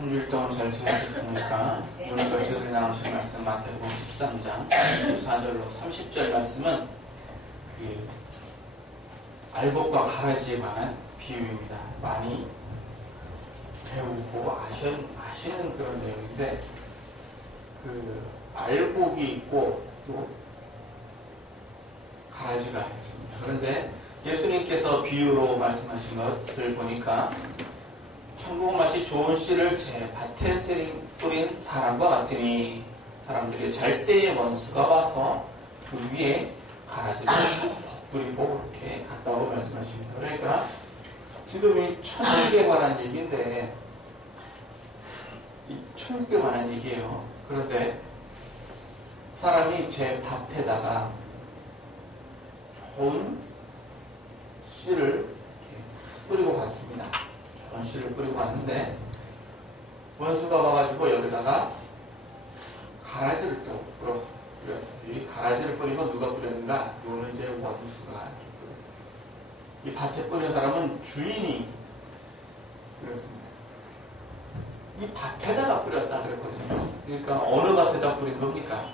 한 주일 동안 잘 지내셨습니까? 오늘 저들이 나오신 말씀 마태복음 13장 14절로 30절 말씀은 알곡과 가라지에 관한 비유입니다. 많이 배우고 아시는 그런 내용인데 알곡이 있고 또 가라지가 있습니다. 그런데 예수님께서 비유로 말씀하신 것을 보니까 천국은 마치 좋은 씨를 제 밭에 뿌린 사람과 같으니 사람들이 잘 때에 원수가 와서 그 위에 가라지를 덧뿌리고 이렇게 갔다고 말씀하십니다. 그러니까 지금 이 천국에 관한 얘기인데 이 천국에 관한 얘기예요. 그런데 사람이 제 밭에다가 좋은 씨를 뿌리고 갔습니다. 좋은 씨를 뿌리고 왔는데 원수가 와가지고 여기다가 가라지를 또 뿌렸어요. 이 가라지를 뿌리고 누가 뿌렸는가? 이거는 이제 원수가 뿌렸어요. 이 밭에 뿌린 사람은 주인이 뿌렸습니다. 이 밭에다가 뿌렸다 그랬거든요. 그러니까 어느 밭에다 뿌린 겁니까?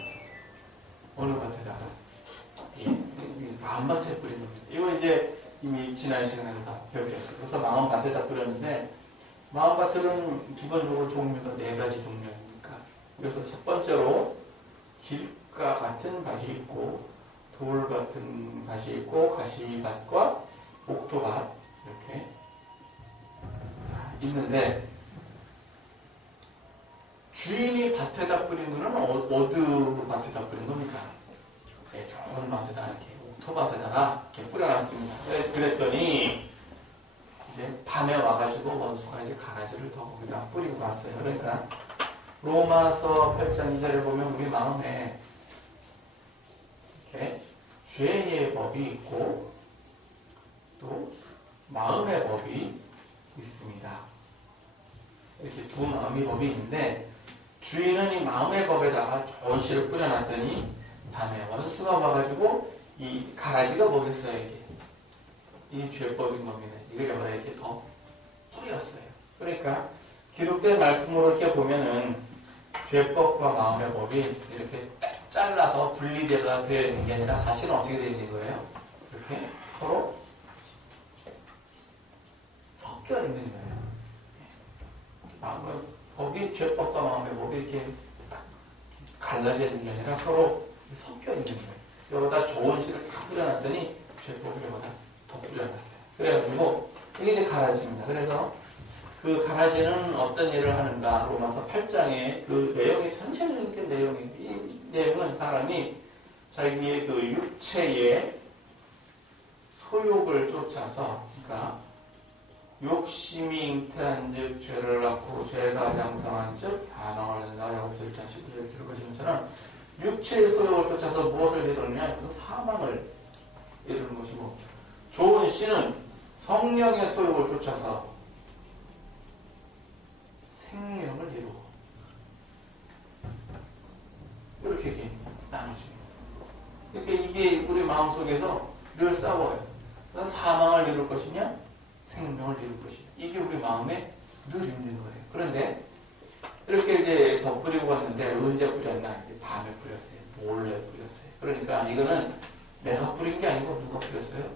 어느 밭에다가? 마음밭에 뿌린 겁니다. 이거 이제 이미 지난 시간에 다 배웠어요. 그래서 마음밭에다 뿌렸는데 마음밭은 기본적으로 종류가 4가지 종류입니까? 그래서 첫 번째로 길가 같은 밭이 있고 돌 같은 밭이 있고 가시밭과 옥토밭 이렇게 있는데 주인이 밭에다 뿌린 거는 어느 밭에다 뿌린 겁니까? 좋은 밭에다 이렇게 옥토밭에다가 이렇게 뿌려놨습니다. 그랬더니 이제 밤에 와가지고 원수가 이제 가라지를 더 거기다 뿌리고 갔어요. 그러니까 로마서 8장 2절에 보면 우리 마음에 이렇게 죄의 법이 있고 또 마음의 법이 있습니다. 이렇게 두 마음의 법이 있는데 주인은 이 마음의 법에다가 좋은 씨를 뿌려놨더니 밤에 원수가 와가지고 이 가라지가 뭐겠어요, 이게? 이 죄법인 겁니다. 이걸 여기다 이렇게 더 뿌렸어요. 그러니까 기록된 말씀으로 이렇게 보면은 죄법과 마음의 법이 이렇게 딱 잘라서 분리되어 있는 게 아니라 사실은 어떻게 되어 있는 거예요? 이렇게 서로 섞여 있는 거예요. 마음의 법이 죄법과 마음의 법이 이렇게 딱 갈라져 있는 게 아니라 서로 섞여 있는 거예요. 여기다 좋은 씨를 다 뿌려놨더니 죄법을 여기다 더 뿌려놨어요. 그래가지고 이게 이제 가라지입니다. 그래서 그 가라지는 어떤 일을 하는가? 로마서 8장의 그 내용이 전체적인 내용이에요. 이 내용은 사람이 자기의 그 육체의 소욕을 쫓아서, 그러니까 욕심이 잉태한 즉 죄를 낳고 죄가 장성한 즉 사망을 낳는다. 야고보서 1장 19절에 들어보신 것처럼 육체의 소욕을 쫓아서 무엇을 이루느냐? 그 사망을 이루는 것이고, 좋은 씨는 성령의 소욕을 쫓아서 생명을 이루고, 이렇게 나눠집니다. 이렇게 이게 우리 마음속에서 늘 싸워요. 사망을 이룰 것이냐? 생명을 이룰 것이냐? 이게 우리 마음에 늘 있는 거예요. 그런데 이렇게 이제 더 뿌리고 갔는데 언제 뿌렸나? 밤에 뿌렸어요. 몰래 뿌렸어요. 그러니까 이거는 내가 뿌린 게 아니고 누가 뿌렸어요?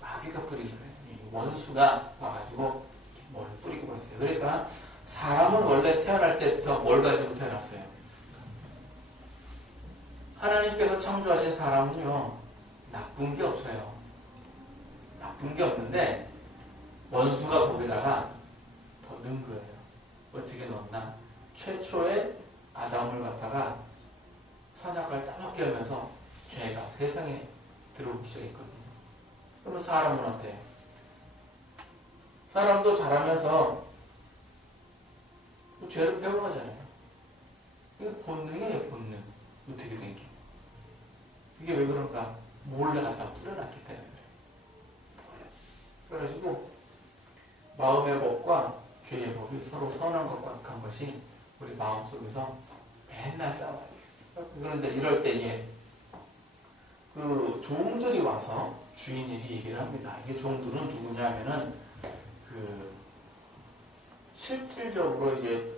마귀가 뿌린 거예요. 원수가 와가지고 뭘 뿌리고 갔어요. 그러니까 사람은 원래 태어날 때부터 뭘 가지고 태어났어요? 하나님께서 창조하신 사람은요, 나쁜 게 없어요. 나쁜 게 없는데 원수가 거기다가 더 넣은 거예요. 어떻게 넣었나? 최초의 아담을 갖다가 선악을 따먹게 하면서 죄가 세상에 들어오기 시작했거든요. 그러면 사람은 어때요? 사람도 자라면서 죄를 배워가잖아요. 이거 본능이에요, 본능. 어떻게 된 게. 이게 왜 그런가? 몰래 갖다 뿌려놨기 때문에 그래요. 그래가지고 마음의 법과 죄의 법이 서로 선한 것과 악한 것이 우리 마음속에서 맨날 싸워요. 그런데 이럴 때에 그 종들이 와서 주인에게 얘기를 합니다. 이게 종들은 누구냐 하면은 그 실질적으로 이제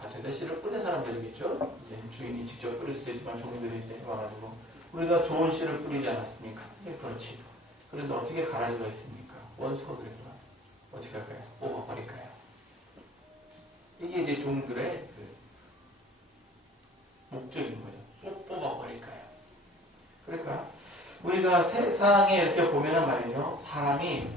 밭에다 씨를 뿌린 사람들이겠죠. 이제 주인이 직접 뿌릴 수도 있지만 종들이 이제 와가지고 우리가 좋은 씨를 뿌리지 않았습니까? 네, 그렇지. 그런데 어떻게 가라지가 있습니까? 원수가 그래서 어떻게 할까요? 뽑아버릴까요? 이게 이제 종들의 그 목적인 거죠. 꼭 뽑아버릴까요? 그러니까 우리가 세상에 이렇게 보면은 말이죠. 사람이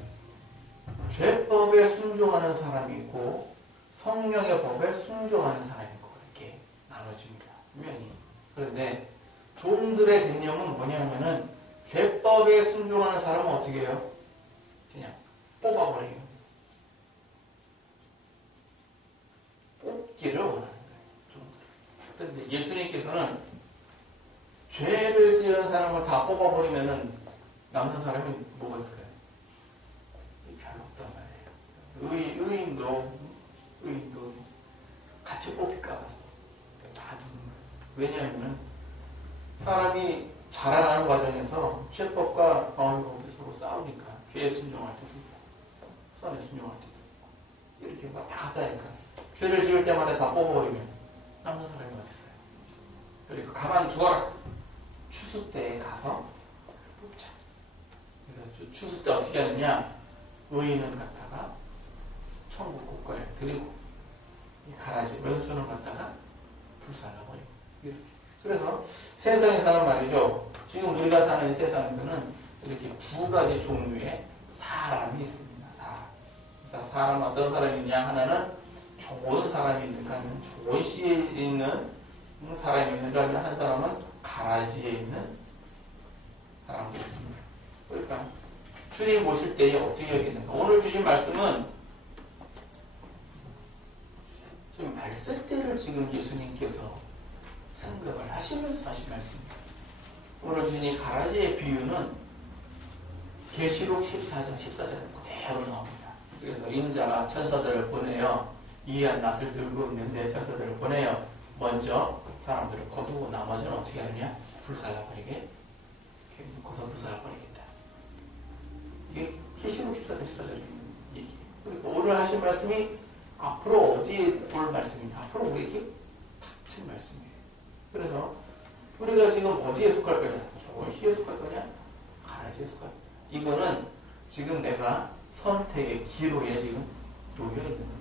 죄법에 순종하는 사람이 있고 성령의 법에 순종하는 사람이 있고 이렇게 나눠집니다. 분명히. 그런데 종들의 개념은 뭐냐면은 죄법에 순종하는 사람은 어떻게 해요? 그냥 뽑아버려요. 뽑기를 원하는 거예요. 종들. 그런데 예수님께서는 죄를 지은 사람을 다 뽑아버리면은 남는 사람이 뭐가 있을까요? 별로 없단 말이에요. 의인도 같이 뽑힐까 봐서 다 두는 거예요. 왜냐하면은 사람이 자라나는 과정에서 죄법과 마음의 법이 서로 싸우니까 죄에 순종할 때도 있고 선에 순종할 때도 있고 이렇게 왔다 갔다 하니까 죄를 지을 때마다 다 뽑아버리면 남는 사람이 어디 있어요? 그러니까 가만 두어라. 추수 때에 가서 뽑자. 그래서 추수 때 어떻게 하느냐? 의인은 갖다가 천국 국가에 드리고 가라지 원수는 갖다가 불살라버리고 이렇게. 그래서 세상에 사는 말이죠. 지금 우리가 사는 세상에서는 이렇게 두 가지 종류의 사람이 있습니다. 그래서 사람 어떤 사람이냐? 하나는 좋은 사람이 있는가? 좋은 시에 있는 사람이 있는가? 한 사람은 가라지에 있는 사람도 있습니다. 그러니까 주님 오실 때에 어떻게 하겠는가? 오늘 주신 말씀은 지금 말세때를 지금 예수님께서 생각을 하시면서 하신 말씀입니다. 오늘 주신 가라지의 비유는 계시록 14장 14절에 그대로 나옵니다. 그래서 인자가 천사들을 보내요. 이한 낫을 들고 있는데 천사들을 보내요. 먼저 사람들을 거두고 나머지는 어떻게 하느냐? 불살라버리게 묶어서 불살라버리겠다. 이게 계시록 14장 14절의 얘기예요. 그리고 오늘 하신 말씀이 앞으로 어디에 볼 말씀이냐? 앞으로 우리에게 닥칠 말씀이에요. 그래서 우리가 지금 어디에 속할 거냐? 좋은 시에 속할 거냐? 가라지에 속할 거냐? 이거는 지금 내가 선택의 기로에 지금 놓여 있는 거예요.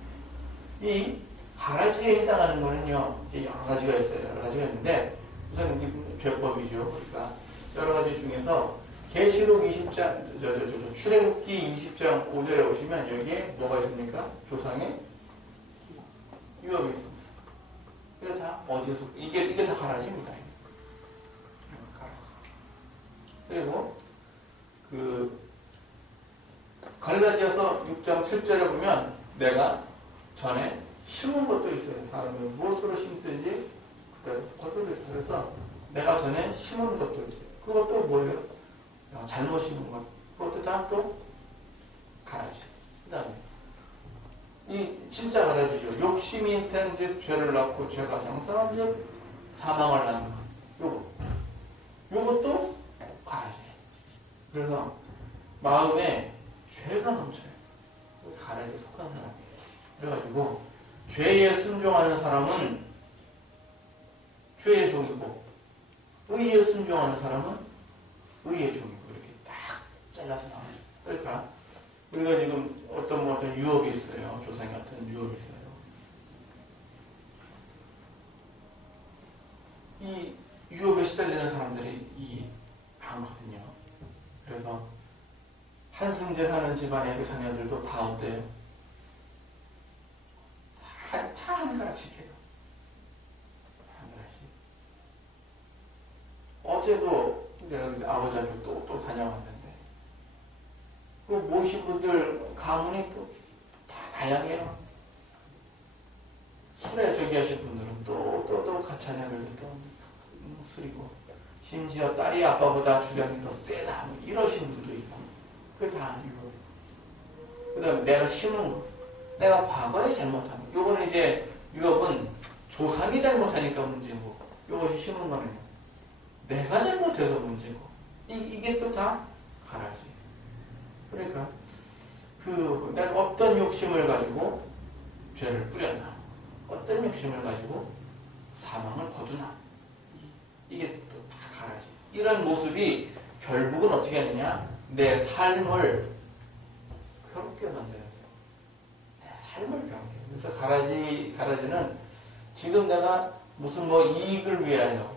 이 가라지에 해당하는 거는요, 이제 여러 가지가 있어요. 여러 가지가 있는데, 우선 이게 죄법이죠. 그러니까 여러 가지 중에서 계시록 20장, 출애굽기 20장 5절에 오시면 여기에 뭐가 있습니까? 조상의 유업이 있습니다. 이게 다 어디에 속? 이게 다 가라지입니다. 가라지. 그리고 갈라디아서 6장 7절에 보면 내가 전에 심은 것도 있어요. 사람이 무엇으로 심든지 그래서 내가 전에 심은 것도 있어요. 그것도 뭐예요? 잘못 심은 것. 그것도 다 또 가라지. 그 다음에 이 진짜 가라지죠. 욕심이 인텐 즉 죄를 낳고 죄가 장성한 즉 사망을 낳는 것. 요것도 가라지. 그래서 마음에 죄가 넘쳐요. 가라지에 속한 사람이에요. 그래가지고 죄에 순종하는 사람은 죄의 종이고 의에 순종하는 사람은 의의 종이고 이렇게 딱 잘라서 나오죠. 그러니까 우리가 지금 어떤 유업이 있어요. 조상의 어떤 유업이 있어요. 이 유업에 시달리는 사람들이 많거든요. 그래서 한승질하는 집안의 그 자녀들도 다 어때요? 다 한 가락씩 해요. 한 가락씩. 어제도 아버지한테 또 다녀왔는데 그 모신 분들 가문이 또 다 다양해요. 술에 저기 하신 분들은 또 가차녀들도 또 술이고 심지어 딸이 아빠보다 주량이 더 세다 이러신 분도 있고 그게 다 유업. 그 다음에 내가 심은 거 내가 과거에 잘못한 거 요거는 이제 유업은 조상이 잘못하니까 문제고 요것이 심은 거는 내가 잘못해서 문제고 이게 또 다 가라지. 그러니까 내가 어떤 욕심을 가지고 죄를 뿌렸나? 어떤 욕심을 가지고 사망을 거두나? 이게 또 다 가라지. 이런 모습이 결국은 어떻게 하느냐? 내 삶을 괴롭게 만드는 거예요. 내 삶을 괴롭게. 그래서 가라지는 지금 내가 무슨 뭐 이익을 위하여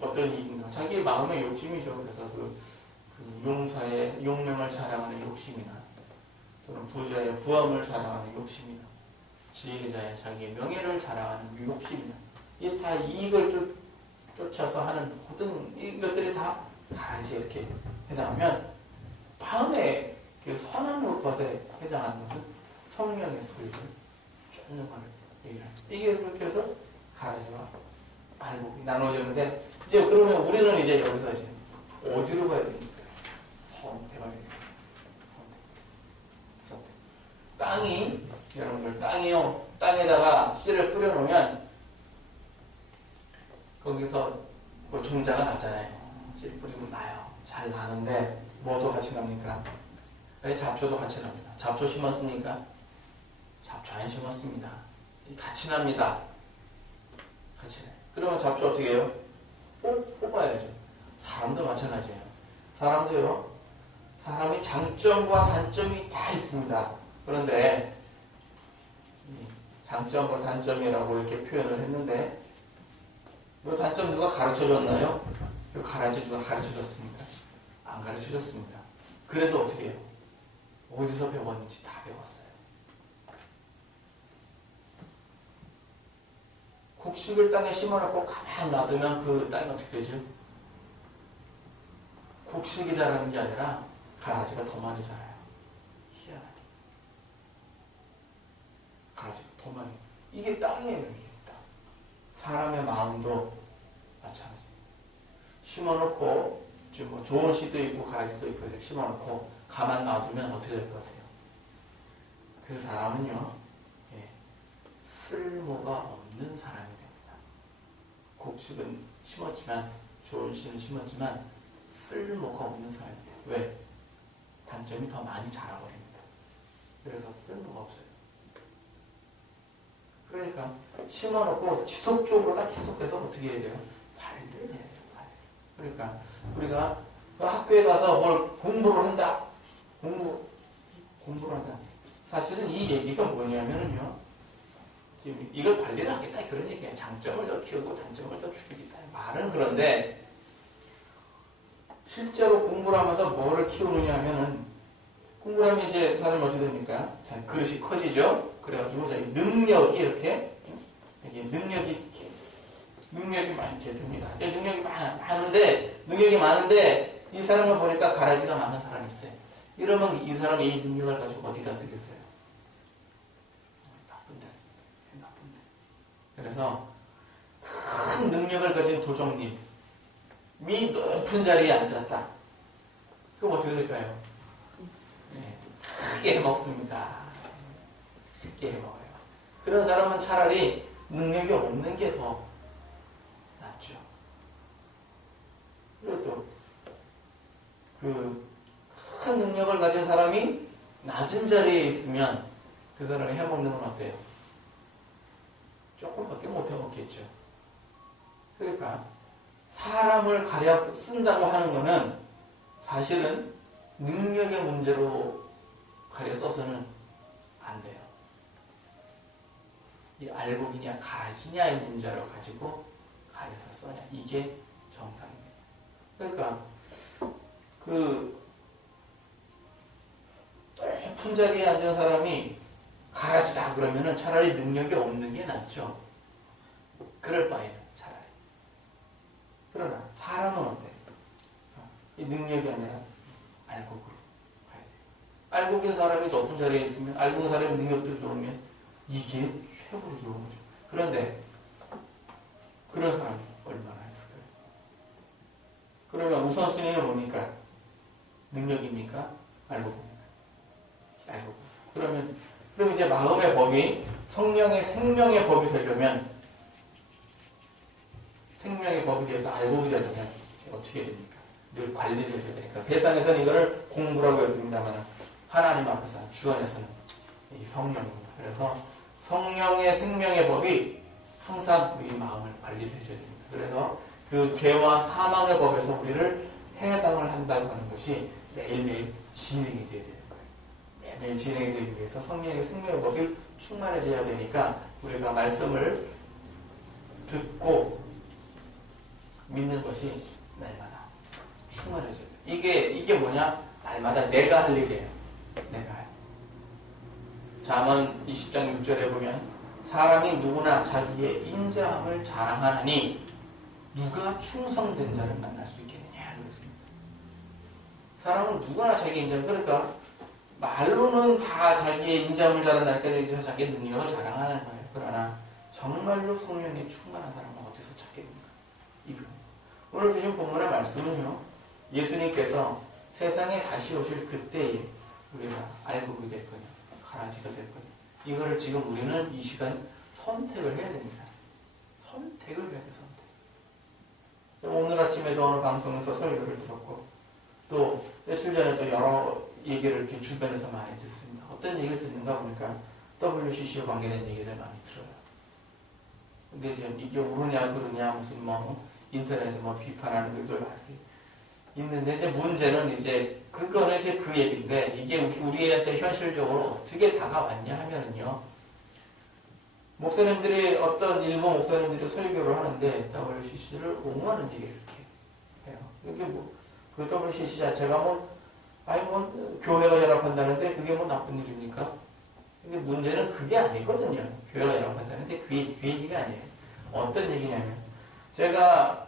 어떤 이익인가? 자기의 마음의 욕심이죠. 그래서 그 용사의 용명을 자랑하는 욕심이나 또는 부자의 부함을 자랑하는 욕심이나 지혜자의 자기의 명예를 자랑하는 욕심이나 이게 다 이익을 쫓아서 하는 모든 이것들이 다 가라지 이렇게 해당하면 마음의 그 선한 것에 해당하는 것은 성령의 소유를 쫓는 걸 얘기합니다. 이게 그렇게 해서 가라지와 알곡이 나눠졌는데 이제 그러면 우리는 이제 여기서 이제 어디로 가야 됩니까? 선택을 해야 됩니다. 선택. 땅이 여러분들 땅이요. 땅에다가 씨를 뿌려놓으면 거기서 뭐 종자가 나잖아요. 씨 뿌리면 나요. 잘 나는데 뭐도 같이 납니까? 아니, 잡초도 같이 납니다. 잡초 심었습니까? 잡초 안 심었습니다. 같이 납니다. 같이 나요. 그러면 잡초 어떻게 해요? 뽑아야죠. 사람도 마찬가지예요. 사람도요. 사람이 장점과 단점이 다 있습니다. 그런데 장점과 단점이라고 이렇게 표현을 했는데 이 단점 누가 가르쳐줬나요? 이 가라지 누가 가르쳐줬습니까? 안 가르쳐줬습니다. 그래도 어떻게 해요? 어디서 배웠는지 다 배웠어요. 곡식을 땅에 심어놓고 가만히 놔두면 그 땅이 어떻게 되죠? 곡식이 자라는 게 아니라 가라지가 더 많이 자라요. 희한하게. 가라지가 더 많이. 이게 땅이에요. 이게 땅. 사람의 마음도 마찬가지. 심어놓고 지금 뭐 좋은 씨도 있고 가라지도 있고 해서 심어놓고 가만 놔두면 어떻게 될 것 같아요? 그 사람은요. 쓸모가 없는 사람이 됩니다. 곡식은 심었지만 좋은 씨는 심었지만 쓸모가 없는 사람이 돼요. 왜? 단점이 더 많이 자라버립니다. 그래서 쓸모가 없어요. 그러니까 심어놓고 지속적으로 딱 계속해서 어떻게 해야 돼요? 관리를 해야 돼요. 관리. 그러니까 우리가 학교에 가서 뭘 공부를 한다. 공부를 한다. 사실은 이 얘기가 뭐냐면요. 지금 이걸 관리를 하겠다 그런 얘기예요. 장점을 더 키우고 단점을 더 죽이겠다. 말은 그런데 실제로 공부를 하면서 뭐를 키우느냐 하면은 공부를 하면 이제 사람이 어떻게 됩니까? 자, 그릇이 커지죠? 그래가지고 자기 능력이 이렇게 능력이 많게 됩니다. 능력이 많은데 이 사람을 보니까 가라지가 많은 사람이 있어요. 이러면 이 사람이 이 능력을 가지고 어디다 쓰겠어요? 나쁜데. 그래서 큰 능력을 가진 도적님이 높은 자리에 앉았다. 그럼 어떻게 될까요? 크게 해먹습니다. 크게 해먹어요. 그런 사람은 차라리 능력이 없는 게 더 낫죠. 그리고 또 큰 능력을 가진 사람이 낮은 자리에 있으면 그 사람이 해먹는 건 어때요? 조금밖에 못 해먹겠죠. 그러니까 사람을 가려 쓴다고 하는 거는 사실은 능력의 문제로 가려 써서는 안 돼요. 이 알곡이냐 가라지냐의 문제를 가지고 가려서 써냐. 이게 정상입니다. 그러니까 높은 자리에 앉은 사람이 가라지다 그러면은 차라리 능력이 없는 게 낫죠. 그럴 바에는 차라리. 그러나 사람은 어때요? 이 능력이 아니라 알곡으로 가야 돼요. 알곡인 사람이 높은 자리에 있으면 알곡인 사람이 능력도 좋으면 이게 최고로 좋은 거죠. 그런데 그런 사람이 얼마나 있을까요? 그러면 우선순위는 뭡니까? 능력입니까? 알곡입니까? 알곡. 그럼 이제 마음의 법이 성령의 생명의 법이 되려면 생명의 법에 대해서 알곡이 되려면 어떻게 됩니까? 늘 관리를 해줘야 되니까. 세상에서는 이거를 공부라고 했습니다만 하나님 앞에서는 주 안에서는 이 성령입니다. 그래서 성령의 생명의 법이 항상 우리 마음을 관리를 해줘야 됩니다. 그래서 그 죄와 사망의 법에서 우리를 해당을 한다고 하는 것이 매일매일 진행이 되어야 되는 거예요. 매일매일 진행이 되기 위해서 성령의 생명의 법이 충만해져야 되니까 우리가 말씀을 듣고 믿는 것이 날마다 충만해져야 돼요. 이게 뭐냐? 날마다 내가 할 일이에요. 내가 할. 잠언 20장 6절에 보면 사람이 누구나 자기의 인자함을 자랑하나니 누가 충성된 자를 만날 수 있겠느냐 그렇습니다. 사람은 누구나 자기 인자함, 그러니까 말로는 다 자기의 인자함을 자랑하니까 자기의 능력을 자랑하는 거예요. 그러나 정말로 성령이 충만한 사람은 어디서 찾겠는가? 이거. 오늘 주신 본문의 말씀은요, 예수님께서 세상에 다시 오실 그때에 우리가 알곡이 될 거냐, 가라지가 될 거냐, 이거를 지금 우리는 이 시간 선택을 해야 됩니다. 선택을 해야 돼요. 선택. 오늘 아침에도 어느 방송에서 설교를 들었고, 또 며칠 전에도 여러 얘기를 이렇게 주변에서 많이 듣습니다. 어떤 얘기를 듣는가 보니까 WCC와 관계된 얘기를 많이 들어요. 근데 이제 이게 옳으냐 그르냐 무슨 뭐 인터넷에 뭐 비판하는 것들 많이 있는데, 이제 문제는 이제 그거는 이제 그 얘기인데, 이게 우리한테 현실적으로 어떻게 다가왔냐 하면은요, 목사님들이 어떤 일부 목사님들이 설교를 하는데 WCC를 옹호하는 얘기를 이렇게 해요. 이게 뭐 그 WCC 자체가 교회가 연합한다는데 그게 뭐 나쁜 일입니까? 근데 문제는 그게 아니거든요. 교회가 연합한다는데 그 얘기가 아니에요. 어떤 얘기냐면, 제가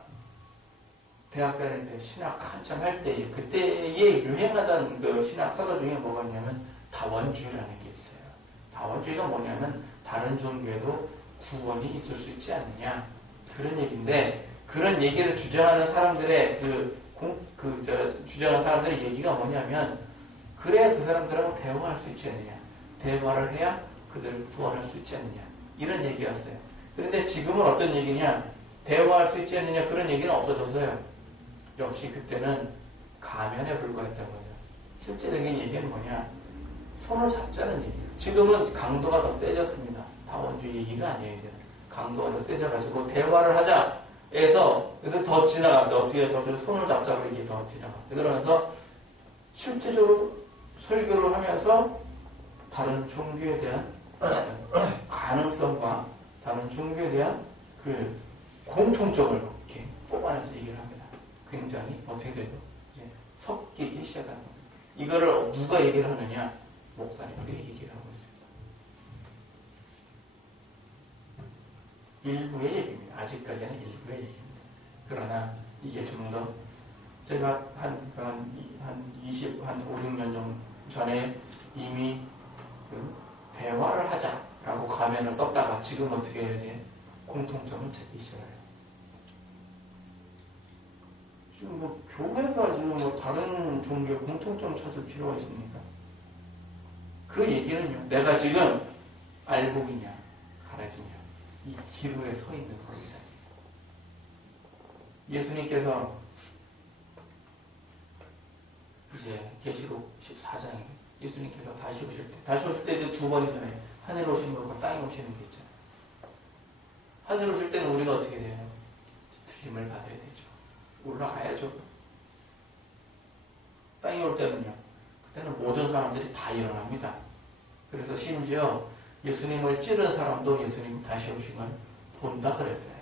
대학 다닐 때 신학 한참 할 때 그때에 유행하던 그 신학 사도 중에 뭐가 있냐면 다원주의라는 게 있어요. 다원주의가 뭐냐면 다른 종교에도 구원이 있을 수 있지 않느냐, 그런 얘기인데, 그런 얘기를 주장하는 사람들의 주장하는 사람들의 얘기가 뭐냐면, 그래야 그 사람들하고 대화할 수 있지 않느냐, 대화를 해야 그들을 구원할 수 있지 않느냐, 이런 얘기였어요. 그런데 지금은 어떤 얘기냐, 대화할 수 있지 않느냐, 그런 얘기는 없어졌어요. 역시 그때는 가면에 불과했던 거죠. 실제적인 얘기는 뭐냐, 손을 잡자는 얘기예요. 지금은 강도가 더 세졌습니다. 다원주의 얘기가 아니에요. 이제 강도가 더 세져가지고 대화를 하자 해서, 그래서 더 지나갔어요. 어떻게 더 손을 잡자고 이게 더 지나갔어요. 그러면서 실제적으로 설교를 하면서 다른 종교에 대한 가능성과 다른 종교에 대한 그 공통점을 이렇게 뽑아내서 얘기를 합니다. 굉장히 어떻게 돼요? 이제 섞이기 시작하는 겁니다. 이거를 누가 얘기를 하느냐? 목사님들이 얘기를 하고 있습니다. 일부의 얘기입니다. 아직까지는 일부의 얘기입니다. 그러나 이게 좀 더, 제가 한 5, 6년 정도 전에 이미 대화를 하자라고 가면을 썼다가 지금 어떻게 해요? 이제 공통점을 찾기 시작해요. 지금 뭐 교회가 지금 뭐 다른 종교의 공통점 찾을 필요가 있습니까? 그 얘기는요, 내가 지금 알곡이냐 가라지냐, 이 기로에 서 있는 겁니다. 예수님께서 이제 계시록 14장에 예수님께서 다시 오실 때 이제 두 번이잖아요. 하늘 오시는 것과 땅에 오시는 게 있잖아요. 하늘 오실 때는 우리가 어떻게 돼요? 들림을 받아야 되죠. 올라가야죠. 땅에 올 때는요, 그때는 모든 사람들이 다 일어납니다. 그래서 심지어 예수님을 찌른 사람도 예수님 다시 오신 걸 본다 그랬어요.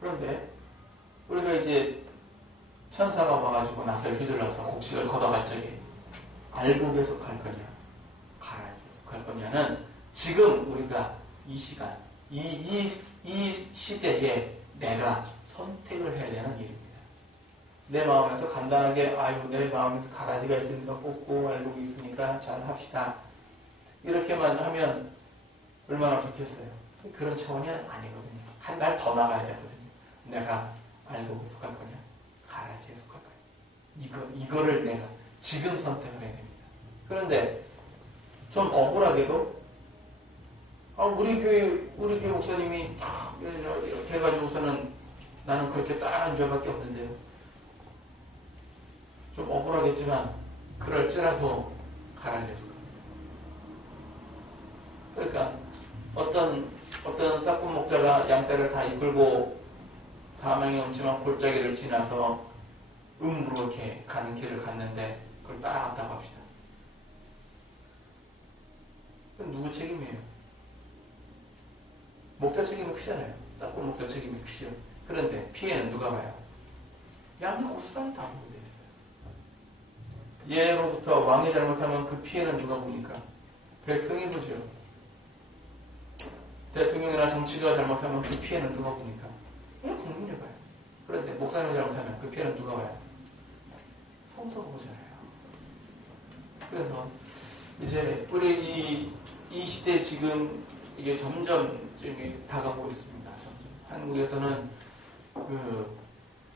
그런데 우리가 이제 천사가 와가지고 낯을 휘둘러서 곡식을 걷어갈 적에 알곡에 속할 거냐, 가라지에 속할 거냐는 지금 우리가 이 시간, 이 시대에 내가 선택을 해야 되는 일입니다. 내 마음에서 간단하게, 내 마음에서 가라지가 있으니까 뽑고 알곡이 있으니까 잘 합시다, 이렇게만 하면 얼마나 좋겠어요. 그런 차원이 아니거든요. 한 발 더 나가야 되거든요. 내가 알곡에 속할 거냐, 가라지에 속할 거냐, 이거를 내가 지금 선택을 해야 됩니다. 그런데 좀 억울하게도 우리 교회 목사님이 이렇게 해가지고서는 나는 그렇게 따라한 죄밖에 없는데요. 좀 억울하겠지만 그럴지라도 가라지에 속합니다. 그러니까 어떤 싹군 목자가 양떼를 다 이끌고 사망의 음침한 골짜기를 지나서 음으로 이렇게 가는 길을 갔는데 그걸 따라갔다고 합시다. 그럼 누구 책임이에요? 목자 책임이 크잖아요. 싹군 목자 책임이 크죠. 그런데 피해는 누가 봐요? 양이 고스란히 다 보게 돼 있어요. 예로부터 왕이 잘못하면 그 피해는 누가 봅니까? 백성이 보죠. 대통령이나 정치가 잘못하면 그 피해는 누가 봅니까? 국민이 봐요. 그런데 목사님이 잘못하면 그 피해는 누가 봐요? 성도가 보잖아요. 그래서 이제 우리 이 시대 지금 이게 점점 다가오고 있습니다. 점점. 한국에서는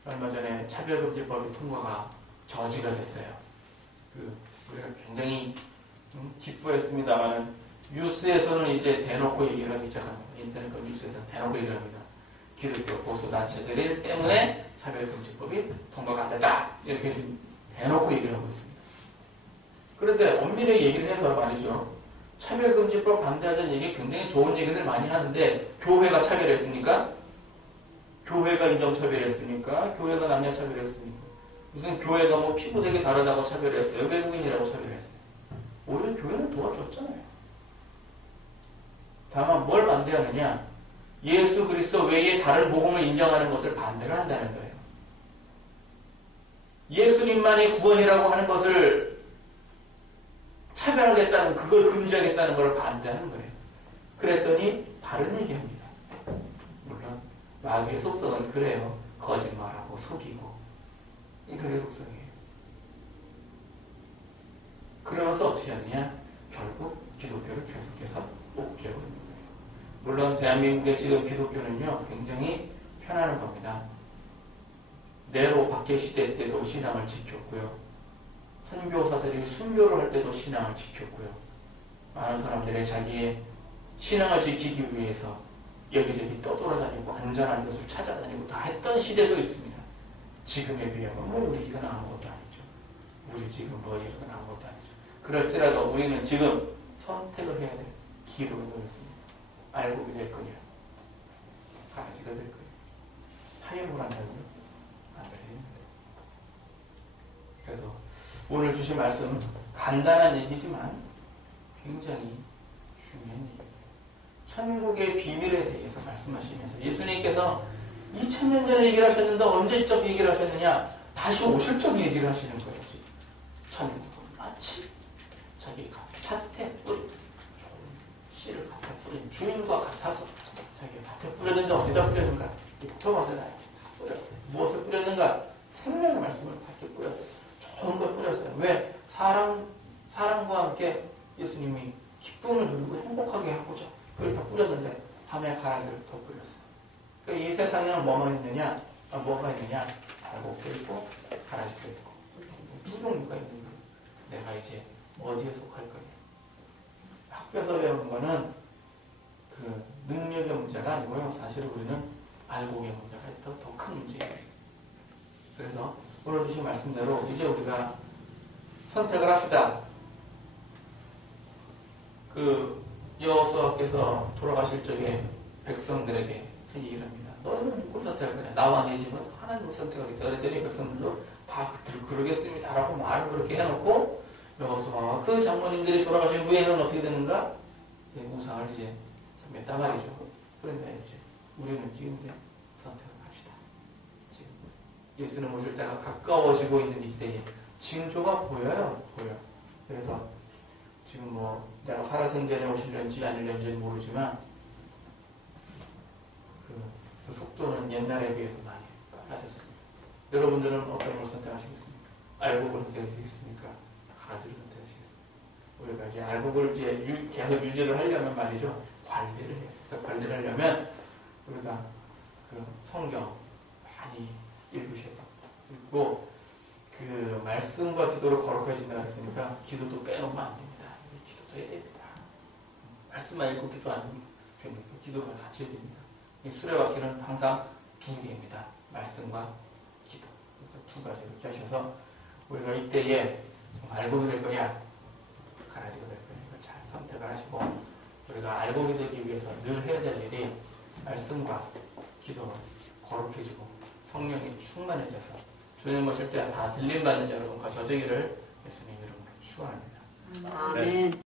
얼마 전에 차별금지법이 통과가 저지가 됐어요. 우리가 굉장히 기뻐했습니다만 뉴스에서는 이제 대놓고 얘기를 하기 시작합니다. 인터넷과 뉴스에서는 대놓고 얘기를 합니다. 기독교 보수단체들 때문에 차별금지법이 통과가 안 됐다. 이렇게 대놓고 얘기를 하고 있습니다. 그런데 엄밀히 얘기를 해서 말이죠. 차별금지법 반대하자는 얘기 굉장히 좋은 얘기들 많이 하는데 교회가 차별했습니까? 교회가 인종차별했습니까? 교회가 남녀차별했습니까? 무슨 교회가 뭐 피부색이 다르다고 차별했어요? 외국인이라고 차별했어요? 오히려 교회는 도와줬잖아요. 다만 뭘 반대하느냐? 예수 그리스도 외에 다른 복음을 인정하는 것을 반대를 한다는 거예요. 예수님만이 구원이라고 하는 것을 차별하겠다는, 그걸 금지하겠다는 것을 반대하는 거예요. 그랬더니 다른 얘기합니다. 물론 마귀의 속성은 그래요. 거짓말하고 속이고. 이 그게 속성이에요. 그러면서 어떻게 하느냐? 결국 기독교를 계속해서 옥죄고 있는 거예요. 물론 대한민국의 지금 기독교는요, 굉장히 편안한 겁니다. 네로 박해 시대 때도 신앙을 지켰고요. 선교사들이 순교를 할 때도 신앙을 지켰고요. 많은 사람들이 자기의 신앙을 지키기 위해서 여기저기 떠돌아다니고 안전한 곳을 찾아다니고 다 했던 시대도 있습니다. 지금에 비하면 뭐 우리 이건 아무것도 아니죠. 우리 지금 뭐 이런 건 아무것도 아니죠. 그럴지라도 우리는 지금 선택을 해야 될 기로에 놓였습니다. 알곡이 될 거냐, 가지가 될 거냐. 타협을 한다고요? 안 되는데. 그래서 오늘 주신 말씀은 간단한 얘기지만 굉장히 중요한 얘기입니다. 천국의 비밀에 대해서 말씀하시면서 예수님께서 2000년 전에 얘기를 하셨는데 언제적 얘기를 하셨느냐? 다시 오실 적 얘기를 하시는 거예요. 천국은 마치 자기가 밭에 뿌린 좋은 씨를 갖다 뿌린 주인과 같아서 자기가 밭에 뿌렸는데 어디다 뿌렸는가? 토마토에 뿌렸어요. 무엇을 뿌렸는가? 생명의 말씀을 밭에 뿌렸어요. 좋은 걸 뿌렸어요. 왜? 사랑과 함께 예수님이 기쁨을 누리고 행복하게 하고자 그걸 다 뿌렸는데 밤에 가라지를 더 뿌렸어요. 그러니까 이 세상에는 뭐가 있느냐? 알곡도 있고 가라지도 있고 두 종류가 있는 거예요. 내가 이제 어디에 속할 거냐? 학교에서 배우는 거는 그 능력의 문제가 아니고요. 사실 우리는 알곡의 문제가 더 큰 문제예요. 그래서 오늘 주신 말씀대로 이제 우리가 선택을 합시다. 여호수아께서 돌아가실 적에 백성들에게 얘기를 합니다. 너희는 누굴 선택할 거냐? 나와 네 집은 하나님을 선택하겠다. 그랬더니 백성들도 다 그러겠습니다. 라고 말을 그렇게 해놓고 여호수아와 그 장로님들이 돌아가신 후에는 어떻게 되는가? 우상을 이제 맺단 말이죠. 그런데 이제 우리는 지금 이제 선택을 합시다. 지금 예수님 오실 때가 가까워지고 있는 이때에 징조가 보여요. 그래서 지금 뭐 내가 살아생전에 오실는지 아닐는지는 모르지만 그 속도는 옛날에 비해서 많이 빨라졌습니다. 여러분들은 어떤 걸 선택하시겠습니까? 알곡을 선택하시겠습니까? 가라지를 선택하시겠습니까? 우리가 이제 알곡을 이제 계속 유지를 하려면 말이죠. 관리를 해요. 그러니까 관리를 하려면 우리가 그 성경 많이 읽으셔야 돼요. 그리고 그 말씀과 기도를 거룩하신다고 했으니까 기도도 빼놓으면 안 됩니다. 기도도 해야 됩니다. 말씀만 읽고 기도 안 됩니다. 기도가 같이 해야 됩니다. 이 수레바퀴는 항상 두 개입니다. 말씀과 기도. 그래서 두 가지 이렇게 하셔서 우리가 이때에 알곡이 될 거냐, 가라지가 될 거냐, 이걸 잘 선택을 하시고 우리가 우리가 알고 되기 위해서 늘 해야 될 일이 말씀과 기도, 거룩해지고 성령이 충만해져서 주님 오실 때 다 들림받는 여러분과 저 되기를 예수님 이름으로 축원합니다. 아멘.